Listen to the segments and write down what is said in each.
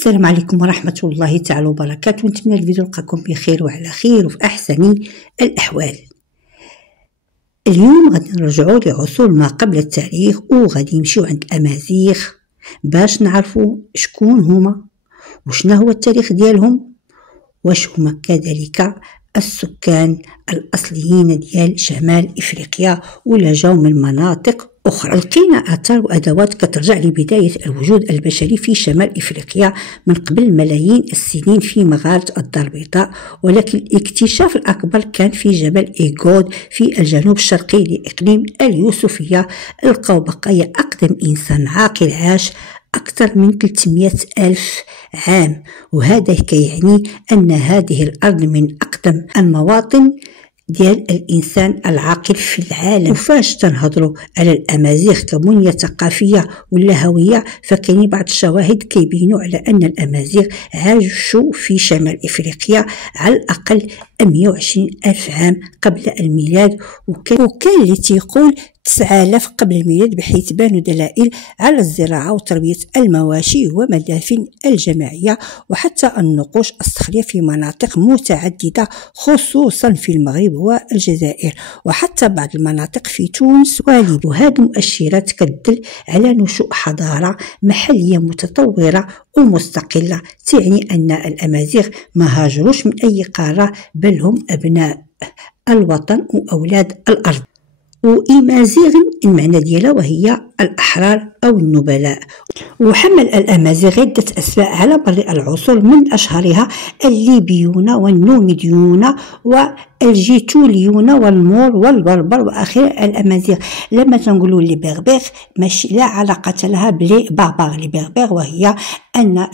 السلام عليكم ورحمة الله تعالى وبركاته. نتمنى الفيديو لقاكم بخير وعلى خير وفي أحسن الأحوال. اليوم غادي نرجعوا لعصور ما قبل التاريخ وغادي نمشيو عند الأمازيغ باش نعرفوا شكون هما وشنا هو التاريخ ديالهم، واش هما كذلك السكان الأصليين ديال شمال إفريقيا ولا جاو من مناطق أخرى. لقينا آثار وأدوات كترجع لبداية الوجود البشري في شمال إفريقيا من قبل ملايين السنين في مغارة الدار البيضاء، ولكن الاكتشاف الأكبر كان في جبل إيغود في الجنوب الشرقي لإقليم اليوسفية. لقاو بقايا أقدم إنسان عاقل عاش أكثر من 300 ألف عام، وهذا كيعني أن هذه الأرض من أقدم المواطن ديال الانسان العاقل في العالم. وفاش تنهضروا على الامازيغ كبنيه ثقافيه ولا هويه، فكاين بعض الشواهد كيبينوا على ان الامازيغ عاشوا في شمال افريقيا على الاقل 120 ألف عام قبل الميلاد، وكان اللي تيقول 9000 قبل الميلاد، بحيث بانوا دلائل على الزراعة وتربية المواشي ومدافن الجماعية وحتى النقوش الصخرية في مناطق متعددة خصوصا في المغرب والجزائر وحتى بعض المناطق في تونس وليبيا. وهذه المؤشرات كتدل على نشوء حضارة محلية متطورة ومستقلة، تعني أن الأمازيغ ما هاجروش من أي قارة، بل هم أبناء الوطن وأولاد الأرض. وإمازيغ المعنى ديالها وهي الأحرار أو النبلاء. وحمل الأمازيغ عدة أسماء على مر العصور، من أشهرها الليبيون والنوميديون والجيتوليون والمور والبربر وأخيرا الأمازيغ. لما تنقولوا لي بغبغ ماشي لا علاقة لها بلي بغبغ، لي بغبغ وهي أن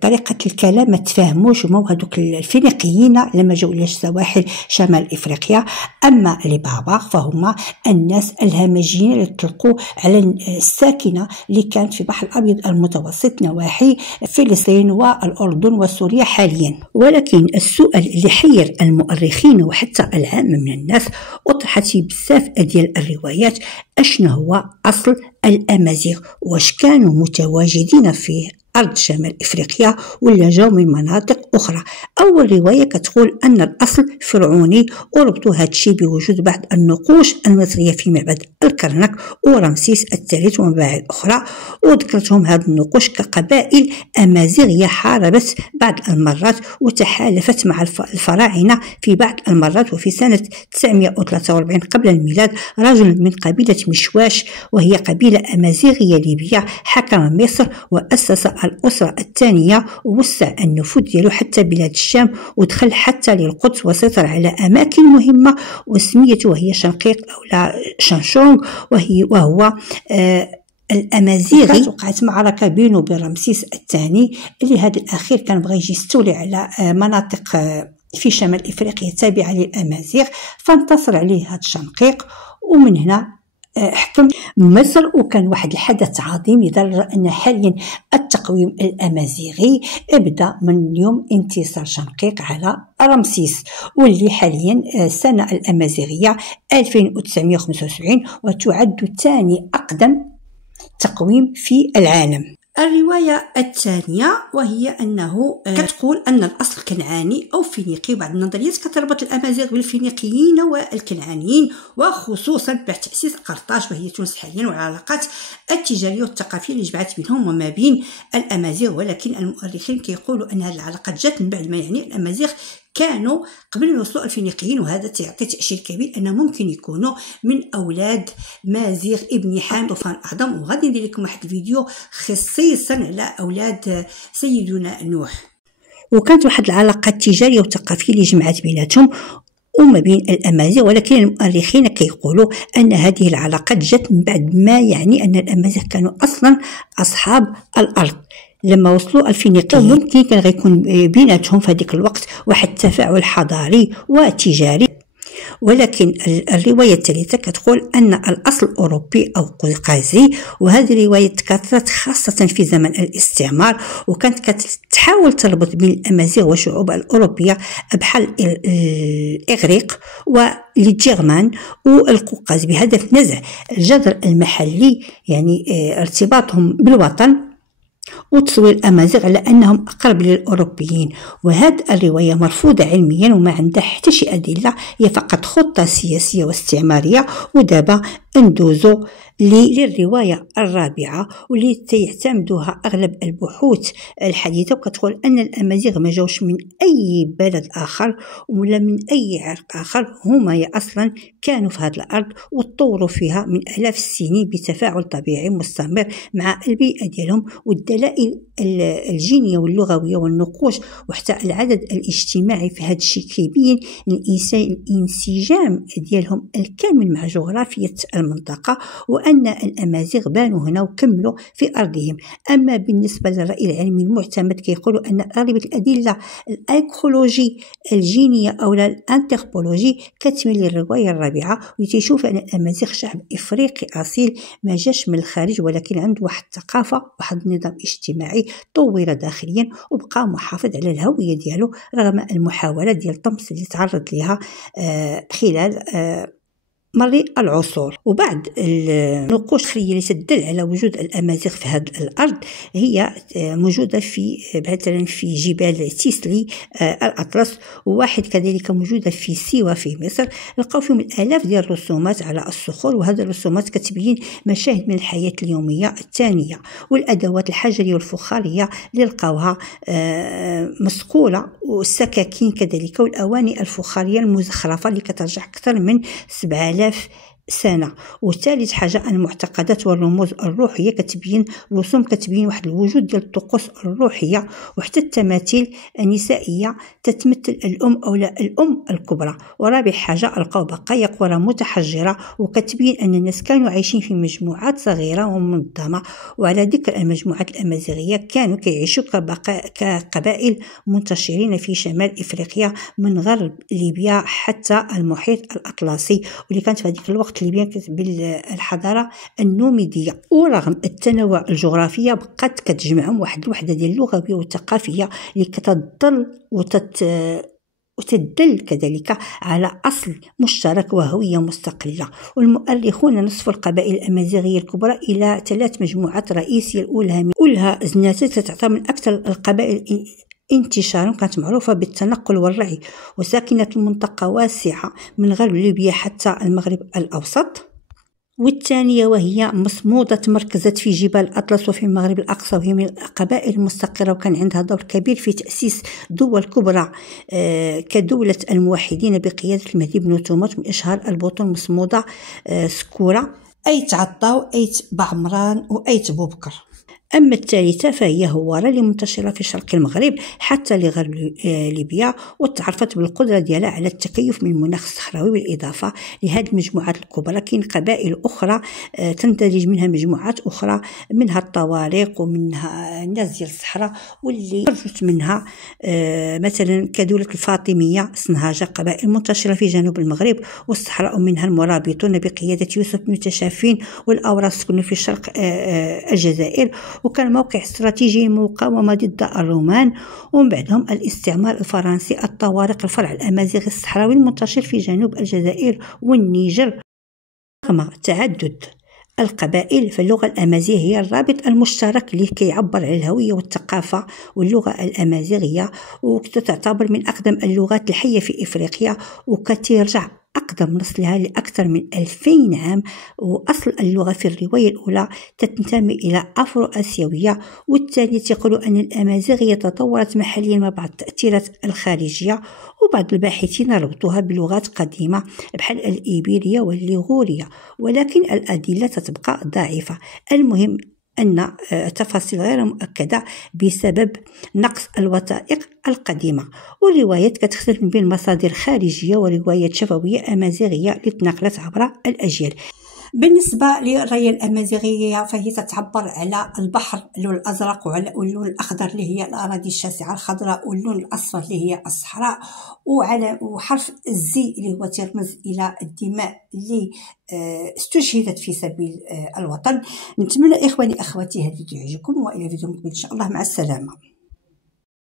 طريقة الكلام ما تفاهموش هما هذوك الفينيقيين لما جاوا إلى سواحل شمال إفريقيا. أما لي بغبغ فهما الناس الهمجيين اللي تطلقوا على الساكنة اللي كانت في البحر الأبيض المتوسط نواحي فلسطين والأردن وسوريا حاليا. ولكن السؤال اللي حير المؤرخين وحتى العامة من الناس، وطرحت في بزاف ديال الروايات، أشنا هو أصل الأمازيغ؟ واش كانوا متواجدين في أرض شمال إفريقيا ولا جاو من مناطق أخرى؟ أول رواية كتقول أن الأصل فرعوني، وربطوا هادشي بوجود بعض النقوش المصرية في معبد الكرنك ورمسيس الثالث ومباعث أخرى، وذكرتهم هاد النقوش كقبائل أمازيغية حاربت بعض المرات وتحالفت مع الفراعنة في بعض المرات. وفي سنة 943 قبل الميلاد رجل من قبيلة مشواش، وهي قبيلة أمازيغية ليبية، حكم مصر وأسس الأسرة الثانية ووسع النفوذ ديالو حتى بلاد الشام ودخل حتى للقدس وسيطر على أماكن مهمة، وسميته وهي شنقيق أو لا شانشونغ، وهو الأمازيغي. وقعت معركة بينه وبين رمسيس الثاني، اللي هذا الأخير كان بغى يجي يستولي على مناطق في شمال إفريقيا تابعة للأمازيغ، فانتصر عليه هذا الشنقيق، ومن هنا حكم مصر. وكان واحد الحدث عظيم لدرجة أن حاليا التقويم الأمازيغي ابدأ من يوم انتصار شنقيق على رمسيس، واللي حاليا السنة الأمازيغية 2975 وتعد ثاني أقدم تقويم في العالم. الرواية الثانية وهي أنه كتقول أن الأصل كنعاني أو فينيقي، وبعض النظريات كتربط الأمازيغ بالفينيقيين والكنعانيين، وخصوصا بعد تأسيس قرطاج وهي تونس حاليا والعلاقات التجارية والثقافية اللي جمعت بينهم وما بين الأمازيغ. ولكن المؤرخين كيقولوا أن هذه العلاقات جات من بعد ما يعني الأمازيغ كانوا قبل أن يوصلوا الفينيقيين، وهذا تعطي تأشير كبير أنه ممكن يكونوا من أولاد مازيغ ابن حام طوفان الأعظم. وغادي ندير لكم واحد الفيديو خصيصا على أولاد سيدنا نوح. وكانت واحد العلاقة تجارية وثقافية اللي جمعت بيناتهم وما بين الأمازيغ، ولكن المؤرخين كيقولوا أن هذه العلاقات جات من بعد ما يعني أن الأمازيغ كانوا أصلا أصحاب الأرض. لما وصلوا الفينيقيين ممكن كان غيكون بيناتهم في هذيك الوقت واحد التفاعل حضاري وتجاري. ولكن الرواية الثالثة كتقول أن الأصل أوروبي أو قوقازي، وهذه الرواية تكاثرت خاصة في زمن الاستعمار، وكانت كتحاول تربط بين الأمازيغ والشعوب الأوروبية بحال الإغريق والجيرمان والقوقاز بهدف نزع الجذر المحلي، يعني ارتباطهم بالوطن وتصوير الأمازيغ على أنهم أقرب للأوروبيين. وهذه الرواية مرفوضة علميا وما عندها حتى شي أدلة، هي فقط خطة سياسية واستعمارية. ودابا ندوزو للرواية الرابعة واللي تيعتمدها أغلب البحوث الحديثة، وكتقول أن الأمازيغ ما جاوش من أي بلد آخر ولا من أي عرق آخر، هما أصلا كانوا في هذه الأرض وتطوروا فيها من آلاف السنين بتفاعل طبيعي مستمر مع البيئة ديالهم. والدلائل الجينية واللغوية والنقوش وحتى العدد الاجتماعي في هذا الشيء كيبين الانسجام ديالهم الكامل مع جغرافية المنطقة، وأن الأمازيغ بانوا هنا وكملوا في أرضهم. أما بالنسبة للرأي العلمي المعتمد كيقولوا أن أغلب الأدلة الأيكولوجي الجينية أو الأنثروبولوجي كتميل للرواية الرابعة، وتشوف أن الأمازيغ شعب إفريقي أصيل ما جاش من الخارج، ولكن عنده واحد الثقافة واحد النظام اجتماعي طور داخليا وبقى محافظ على الهوية ديالو رغم المحاولات ديال الطمس اللي تعرض لها خلال مر العصور. وبعض النقوش الخيرية اللي تدل على وجود الأمازيغ في هذه الأرض هي موجودة في مثلا في جبال تيسلي الأطلس، وواحد كذلك موجودة في سيوة في مصر. لقاو فيهم الآلاف ديال الرسومات على الصخور، وهذه الرسومات كتبين مشاهد من الحياة اليومية الثانية. والأدوات الحجرية والفخارية اللي لقاوها مسقولة، والسكاكين كذلك، والأواني الفخارية المزخرفة اللي كترجع أكثر من 7000 سنة. وثالث حاجة المعتقدات والرموز الروحية كتبين رسوم كتبين واحد الوجود ديال الطقوس الروحية، وحتى التماثيل النسائية تتمثل الأم أو لا الأم الكبرى. ورابع حاجة لقاو بقايا قرى متحجرة وكتبين أن الناس كانوا عايشين في مجموعات صغيرة ومنظمة. وعلى ذكر المجموعات الأمازيغية كانوا كيعيشوا كقبائل منتشرين في شمال إفريقيا من غرب ليبيا حتى المحيط الأطلسي، واللي كانت في هذيك الوقت ليبيا بالحضارة النوميدية. ورغم التنوع الجغرافي بقات كتجمعهم واحد الوحدة ديال اللغوية والثقافية اللي كتظل وتدل كذلك على أصل مشترك وهوية مستقلة. والمؤرخون نصفوا القبائل الأمازيغية الكبرى إلى 3 مجموعات رئيسية. الأولى زناتة تعتبر من أكثر القبائل انتشارا، كانت معروفة بالتنقل والرعي وساكنة المنطقة واسعة من غرب ليبيا حتى المغرب الأوسط. والثانية وهي مصمودة تمركزت في جبال الأطلس وفي المغرب الأقصى، وهي من القبائل المستقرة وكان عندها دور كبير في تأسيس دول كبرى كدولة الموحدين بقيادة المهدي بن تومات. من أشهر البطون مصمودة سكورة، أيت عطاو، أيت بعمران، وأيت بوبكر. أما الثالثة فهي هوارة اللي منتشرة في شرق المغرب حتى لغرب ليبيا، وتعرفت بالقدرة ديالها على التكيف من المناخ الصحراوي. بالإضافة لهذه المجموعات الكبرى كاين قبائل أخرى تندرج منها مجموعات أخرى، منها الطوارق ومنها الناس ديال الصحراء، واللي خرجت منها مثلا كدولة الفاطمية سنهاجة، قبائل منتشرة في جنوب المغرب والصحراء، ومنها المرابطون بقيادة يوسف بن تشافين، والأوراس سكنوا في شرق الجزائر، وكان موقع استراتيجي المقاومة ضد الرومان. ومن بعدهم الاستعمار الفرنسي. الطوارق الفرع الأمازيغي الصحراوي المنتشر في جنوب الجزائر والنيجر. رغم تعدد القبائل فاللغة الأمازيغية هي الرابط المشترك اللي كيعبر على الهوية والثقافة واللغة الأمازيغية، وتعتبر من أقدم اللغات الحية في إفريقيا، وكترجع أقدم نصلها لأكثر من 2000 عام. وأصل اللغة في الرواية الأولى تنتمي إلى أفرو آسيوية، والثانية يقولوا أن الأمازيغية تطورت محليا مع بعض التأثيرات الخارجية. وبعض الباحثين ربطوها بلغات قديمة بحال الإيبيرية والليغورية، ولكن الأدلة تبقى ضعيفة. المهم أن تفاصيل غير مؤكدة بسبب نقص الوثائق القديمة. والروايات كتختلف بين مصادر خارجية وروايات شفوية أمازيغية اللي تناقلت عبر الأجيال. بالنسبة للرواية الأمازيغية فهي تتعبر على البحر اللون الأزرق، واللون الأخضر اللي هي الأراضي الشاسعة الخضراء، واللون الأصفر اللي هي الصحراء، وحرف الزي اللي هو ترمز إلى الدماء اللي استشهدت في سبيل الوطن. نتمنى إخواني أخواتي هذا الفيديو يعجبكم، وإلى فيديو مقبل إن شاء الله. مع السلامة.